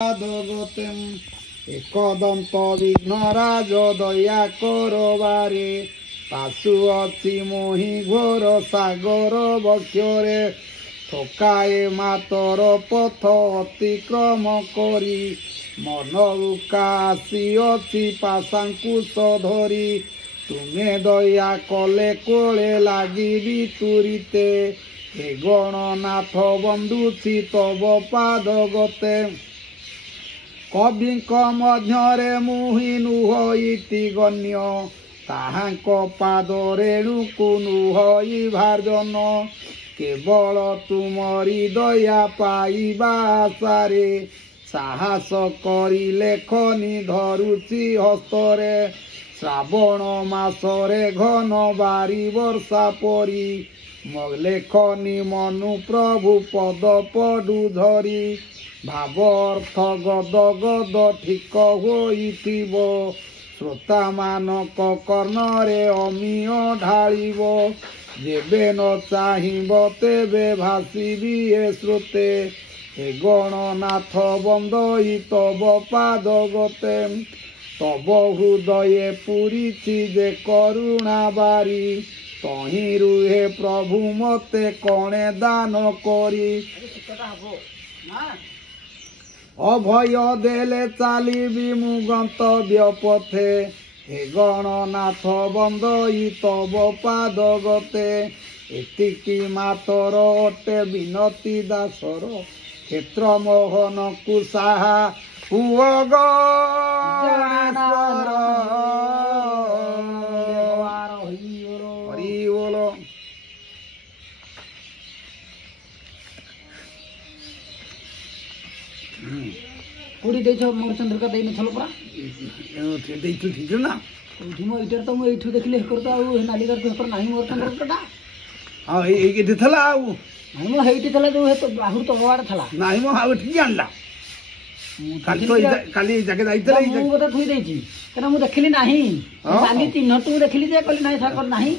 পাদগতেম একদন্ত বিঘ্নরাজ দয়া করবারে পাশু অছি মোহি ঘোর সাগর বক্ষরে ঠকায়ে মাতর পথ অতিক্রম করি মন উকা আসি অছি পাশাঙ্কুশ ধরি তুমে দয়া কলে কোলে লাগিবি তুরিতে হে গণনাଥ ବନ୍ଦୁଛି ତବ ପାଦ ଗତେ କବିଙ୍କ ମଧ୍ୟରେ ମୁହିଁ ନୁହଇତି ଗଣ୍ୟ ତାହାଙ୍କ ପାଦ ରେଣୁକୁ ନୁହଇ ଭାର୍ଜନ କେବଳ ତୁମରି ଦୟା ପାଇବା ଆଶାରେ ସାହସ କରି ଲେଖନି ଧରୁଛି ହସ୍ତରେ ଶ୍ରାବଣ ମାସରେ ଘନ ବାରି ବର୍ଷା ପରି ଲେଖନି ମନୁ ପ୍ରଭୁ ପଦ ପଡୁ ଧରି ଭାବ ଅର୍ଥ ଗଦ ଗଦ ଠିକ ହୋଇଥିବ ଶ୍ରୋତାମାନଙ୍କ କର୍ଣ୍ଣରେ ଅମିୟ ଢାଳିବ ଯେବେ ନ ଚାହିଁବ ତେବେ ଭାସିବି ଏ ସ୍ରୋତେ ହେ ଗଣନାଥ ବନ୍ଦଇ ତବ ପାଦ ଗତେ ତବ ହୃଦये ପୁରିଛି ଯେ କରୁଣା ବାରି ତହିଁରୁ ହେ ପ୍ରଭୁ ମତେ କଣେ ଦାନ କରି ଅଭୟ ଦେଲେ ଚାଲିବି ମୁଁ ଗନ୍ତବ୍ୟ ପଥେ ହେ ଗଣନାଥ ବନ୍ଦଇ ତବ ପାଦ ଗତେ ଏତିକି ମାତର ଅଟେ ବିନତି ଦାସର କ୍ଷେତ୍ର ମୋହନକୁ ସାହା ପୁଅ ଗଣେଶ୍ୱର କୋଉଠି ଦେଇଛ ମୋର ଚନ୍ଦ୍ରିକା ଦେଇ ନଥିଲ ପରା ଦେଇଛୁ ନା କୋଉଠି ମୋ ଏଇଟାରେ ତ ମୁଁ ଏଇଠୁ ଦେଖିଲି ହେକର ତ ଆଉ ନାଲିକାର ହେକର ନାହିଁ ମୋର ଚନ୍ଦ୍ରିକାଟା ହଁ ଏଇଠି ଥିଲା ଆଉ ନାଇଁ ମୋ ହେଇଠି ଥିଲା ଯୋଉ ଆହୁରି ତଳଆଡେ ଥିଲା ନାହିଁ ମୋ ଆଉ ଏଠିକି ଆଣିଲା କାଲି ଏଇ ଜାଗା ଯାଇଥିଲା ମୁଁ ବୋଧେ ଥୋଇ ଦେଇଛି କାରଣ ମୁଁ ଦେଖିଲି ନାହିଁ କାଲି ଚିହ୍ନଟୁ ଦେଖିଲି ଯେ କହିଲି ନାହିଁ ସାକର ନାହିଁ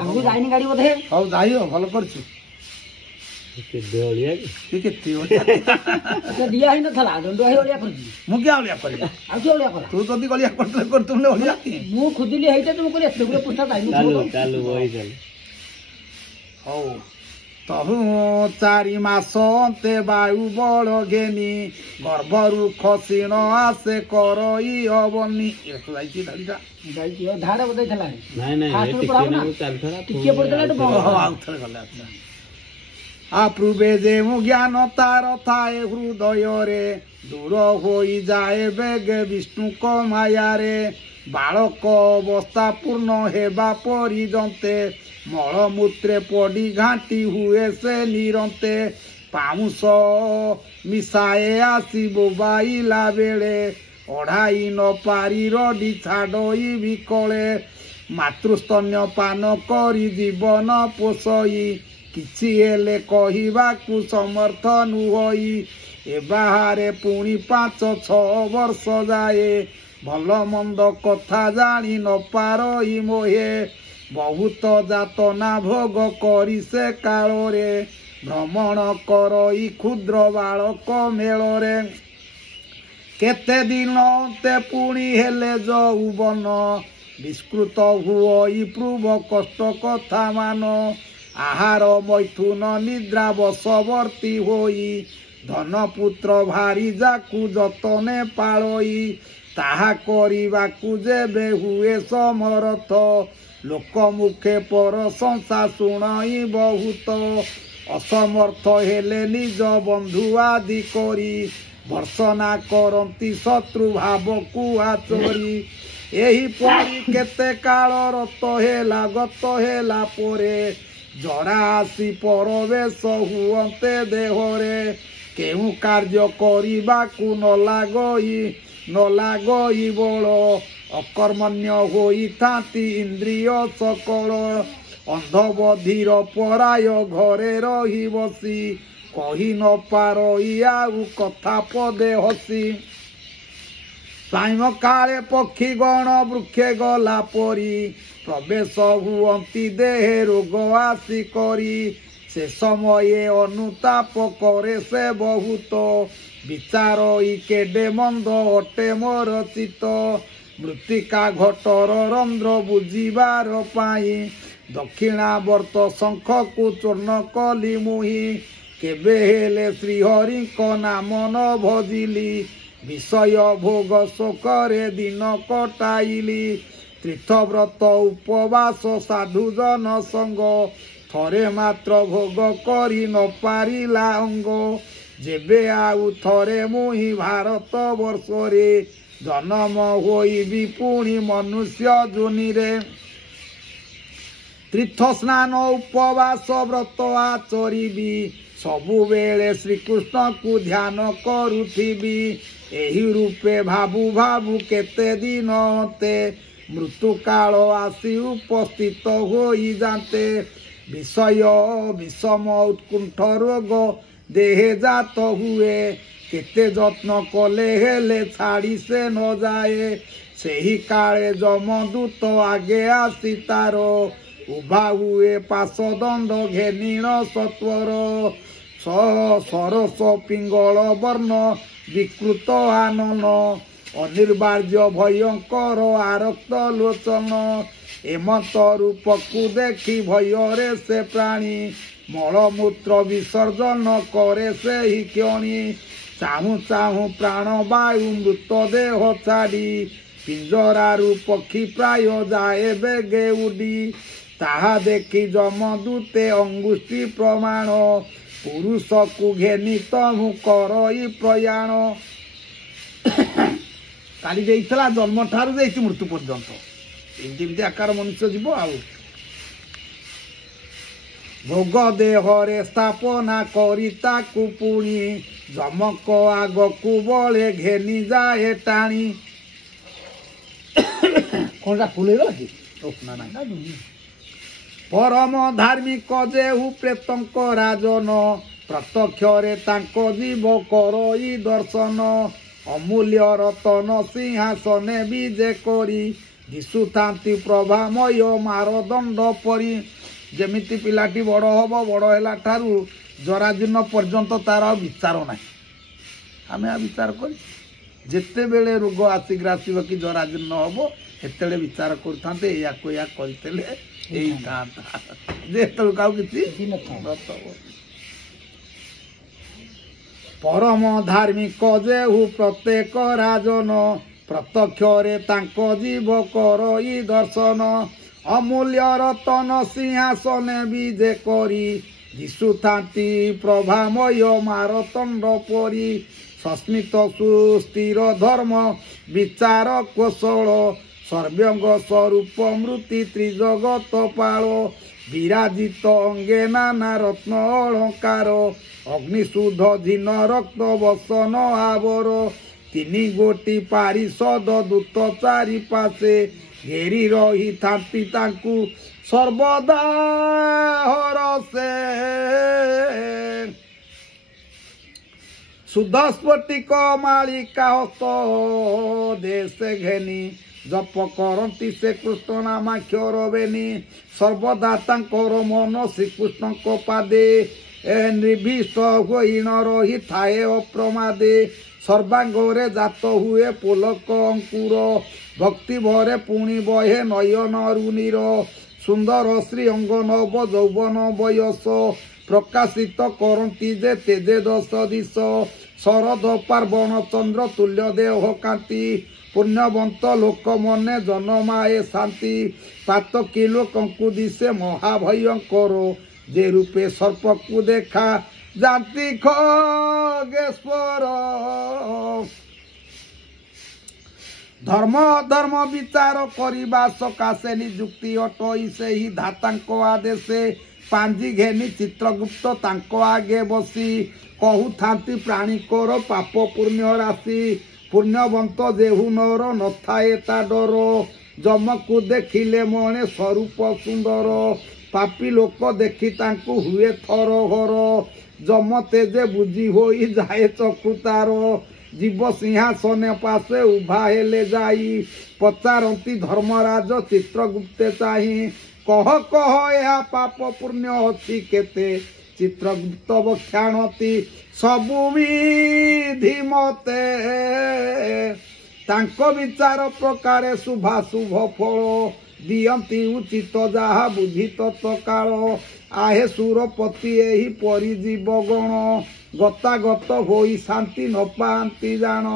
ଆଗକୁ ଯାଇନି ଗାଡି ବୋଧେ ହଉ ଯାଇ ଭଲ କରିଛୁ ଦିଆ ହେଇନଥିଲା ଦଣ୍ଡୁଆ ହେଇ ଅଳିଆ କରିଛି ମୁଁ କିଏ ଅଳିଆ କରିବି ଆଉ କିଏ ଅଳିଆ କଲା ତୁ ଯଦି ଗଳିଆ କରୁଥିଲେ ଅଳିଆ ମୁଁ ଖୋଜିଲି ହେଇଟା ମୁଁ କହିଲି ଏତେ ଗୁଡେ ପୃଷ୍ଠା ଯାଇନି ହଉ ତହୁ 4 ମାସ ଅନ୍ତେ ବାୟୁ ବଳ ଘେନି ଗର୍ଭରୁ ଖସିଣ ଆସେ କରଇ ହବନି ଯାଇଛି ଧାଡ଼ିଟା ଯାଇଛି ଧାଡ ବୋଧେ ଥିଲା ଟିକେ ଆଉଥରେ ଗଲେ ଆପୃବେ ଯେ ମୁଁ ଜ୍ଞାନ ତାର ଥାଏ ହୃଦୟରେ ଦୂର ହୋଇଯାଏ ବେଗେ ବିଷ୍ଣୁଙ୍କ ମାୟାରେ ବାଳକ ଅବସ୍ଥା ପୂର୍ଣ୍ଣ ହେବା ପର୍ଯ୍ୟନ୍ତେ ମଳମୂତ୍ରେ ପଡ଼ି ଘାଣ୍ଟି ହୁଏ ସେ ନିରନ୍ତେ ପାଉଁଶ ମିଶାଏ ଆସି ବୋବାଇଲା ବେଳେ ଅଢ଼ାଇ ନ ପାରି ରଡ଼ି ଛାଡ଼ଇ ବିକଳେ ମାତୃସ୍ତନ୍ୟ ପାନ କରି ଜୀବନ ପୋଷଇ କିଛି ହେଲେ କହିବାକୁ ସମର୍ଥ ନୁହଇ ଏ ବାହାରେ ପୁଣି 5-6 ବର୍ଷ ଯାଏ ଭଲ ମନ୍ଦ କଥା ଜାଣି ନ ପାରଇ ମୋହେ ବହୁତ ଯାତନା ଭୋଗ କରି ସେ କାଳରେ ଭ୍ରମଣ କରଇ କ୍ଷୁଦ୍ର ବାଳକ ମେଳରେ କେତେ ଦିନ ଅନ୍ତେ ପୁଣି ହେଲେ ଯୌବନ ବିସ୍କୃତ ହୁଅଇ ପୃବ କଷ୍ଟ କଥା ମାନ ଆହାର ମୈଥୁନ ନିଦ୍ରା ବଶବର୍ତ୍ତୀ ହୋଇ ଧନପୁତ୍ର ଭାରି ଯାକୁ ଯତନେ ପାଳଇ ତାହା କରିବାକୁ ଯେବେ ହୁଏ ସମରଥ ଲୋକ ମୁଖେ ପ୍ରଶଂସା ଶୁଣଇ ବହୁତ ଅସମର୍ଥ ହେଲେ ନିଜ ବନ୍ଧୁ ଆଦି କରି ଭର୍ସନା କରନ୍ତି ଶତ୍ରୁ ଭାବକୁ ଆଚରି ଏହିପରି କେତେ କାଳ ରତ ହେଲା ଗତ ହେଲା ପରେ ଜରା ଆସି ପରବେଶ ହୁଅନ୍ତେ ଦେହରେ କେଉଁ କାର୍ଯ୍ୟ କରିବାକୁ ନ ଲାଗଇ ବଳ ଅକର୍ମଣ୍ୟ ହୋଇଥାନ୍ତି ଇନ୍ଦ୍ରିୟ ସକଳ ଅନ୍ଧବଧିର ପରାୟ ଘରେ ରହି ବସି କହି ନ ପାରଇ ଆଉ କଥା ପଦେ ହସି ସ୍ୱାଇମ କାଳେ ପକ୍ଷୀ ଗଣ ବୃକ୍ଷେ ଗଲା ପରି ପ୍ରବେଶ ହୁଅନ୍ତି ଦେହେ ରୋଗ ଆସି କରି ସେ ସମये ଅନୁତାପ କରେ ସେ ବହୁତ विचार केडे मंद अटे मोर चित मृत्तिका घटर रंध्र बुझिबार पाई दक्षिणावर्त शंख को चूर्ण कली मुही केबे हेले श्रीहरि नाम न भजिली विषय भोग शोकरे दिन कटाइली तीर्थव्रत उपवास साधु जन संग थरे मात्र भोग करी न पारिला अंग जेबे आउ थरे मुही भारत वर्षरे जन्म होइबी पुणी मनुष्य जोनिरे तीर्थ स्नान उपवास व्रत आचरिबी सबुबेले श्रीकृष्ण को ध्यान करुथिबी एही रूपे भाबु भाबु केते दिन होते मृत्यु काल आसी उपस्थित होई जाते विषय विषम उत्कुंठ रोग देहे जात हुए केते जत्न कले हेले छाड़ी से न जाए सेही काले जमदूत आगे आसी तार उभा हुए पाश दंड घेनिण सत्वर सरस पिंगल वर्ण विकृत आनन अनिर्बार्य भयंकर आरक्त लोचन एमत रूप को देखी भୟରେ से प्राणी मलमूत्र विसर्जन करे से ही क्षणी चाहू चाहू प्राण वायु मृतदेह छाड़ी पिंजरारू पक्षी प्राय जाए बेगे उड़ी ताहा देखी जमदूते अंगुष्ठी प्रमाण पुरुष को घेनी तहु करई प्रयाण काली जाइतला जन्म ठारू जाइति मृत्यु पर्यंत एमती आकार मनुष्य जीव आ भोग देहरे स्थापना करी ताकू पुणी जमक आगकू बळे घेनी जाए टाणी कौन फुलेगा कि परम धार्मिक जेहु प्रेतंक राजन प्रत्यक्षरे तांको जीव करई दर्शन अमूल्य रतन सिंहासने विजे करी दिशुथांती प्रभामय मारदंड परी जेमिति पिलाटी बड़ हब बड़ हैला ठारू जराजीर्ण पर्यंत तार विचार ना आम विचार कर जिते बेले रोग आसिक आसब कि जराजीर्ण हम सेते विचार करते या करते परम धार्मिक जेहु प्रत्येक राजन प्रत्यक्षरे तांको जीव करई दर्शन अमूल्य रतन सिंहासने विजे करी दिशुथांती प्रभामय मारतंड परी सस्मित सुस्थिर धर्म विचार कौशल सर्व्यंग स्वरूप मृति त्रिजगत पाल विराजित अंगे नाना रत्न अलंकार अग्निशुद्ध धीन रक्त वसन आवर तीन गोटी पारिषद दूत चारि पासे घेरी रही थांती तांकू सर्वदा हरसे सुधस्फटिक मालिका हस्त देश घेनी जप करती से कृष्ण नामाक्षर बेनी सर्वदा तांकर मन श्रीकृष्ण को पादे निर्भीष होईन रही थाए अप्रमादे सर्वांगरे जात हुए पुलक अंकुर भक्ति भरे पुणी बहे नयन रुनीर सुंदर श्री अंग नव यौवन बयस प्रकाशित करती जे तेजे दश दिश शरद पार्वण चंद्र तुल्य देह कांति पुण्यवंत लोक मने जनमाए शांति पातकी लोकंकु दिशे महाभयंकर जे रूपे सर्प को देखा जाति खगेश्वर धर्म धर्म विचार करने सकाशे निजुक्ति अटई से ही धातांक आदेशे पांजी घेनी चित्रगुप्त तांको आगे बसी कहू थांती प्राणीकर पाप पुण्य राशि पुण्यवंत जेहु नर नथाए ता डर जमकु देखिले मणे स्वरूप सुंदर पापी लोक देखी तांकु हुए थर घर जम तेजे बुझी होई जाए चकु तार जीव सिंहासन पासे उभा हेले जाई पचारती धर्मराज चित्रगुप्ते चाही कह कह या पाप पुण्य अछि केते ଚିତ୍ରଗୁପ୍ତ ବକ୍ଷାଣତି ସବୁ ବିଧି ମତେ ତାଙ୍କ ବିଚାର ପ୍ରକାରେ ଶୁଭାଶୁଭ ଫଳ ଦିଅନ୍ତି ଉଚିତ ଯାହା ବୁଝି ତତ୍କାଳ आहे सुरपति एही परि जीवगण गतागत होई शांति न पाती जान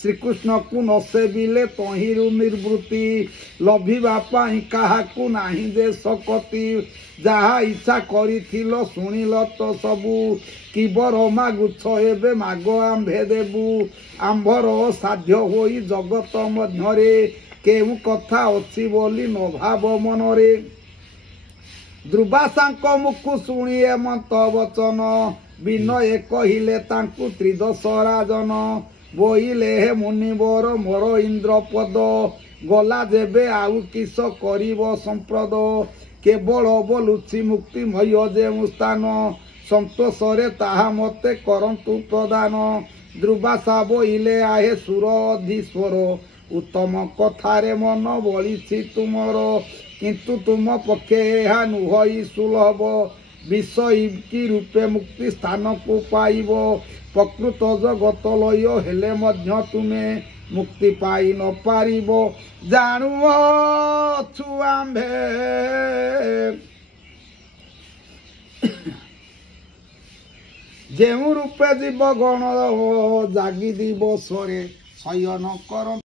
श्रीकृष्ण को न सेविले तहिरु निर्वृत्ति लभिबा पाई काहाकु नाही जे सकति जहा इच्छा करिथिल सुनिल तो सबु किबर मागुछ एबे माग आंभे देबु आंभर साध्य होई जगत मध्यरे केउ कथा अछि बोली न भाव मनरे दुर्वासांक मुखु शुणी एमंत वचन विनय कहिले तांकु त्रिदश राजन बोइले हे मुनिवर मोर इंद्रपद गला जेबे आउ किस करिब संप्रद केवल बोलुछि मुक्तिमय जेउ स्थान संतोषरे ताहा मते करंतु प्रदान दुर्वासा बोइले आहे सुरधीश्वर उत्तम कथारे मन बलिछि तुमर किंतु तुम पक्षे यह नुहई सुलभ विषय की रूपे मुक्ति स्थान को पाइब प्रकृत जगत लय हेले मध्य तुमे मुक्ति पाई न पारिब जानुअछु आम्भे जेउ रूपे जीव गण जागी दिवसरे शयन कर।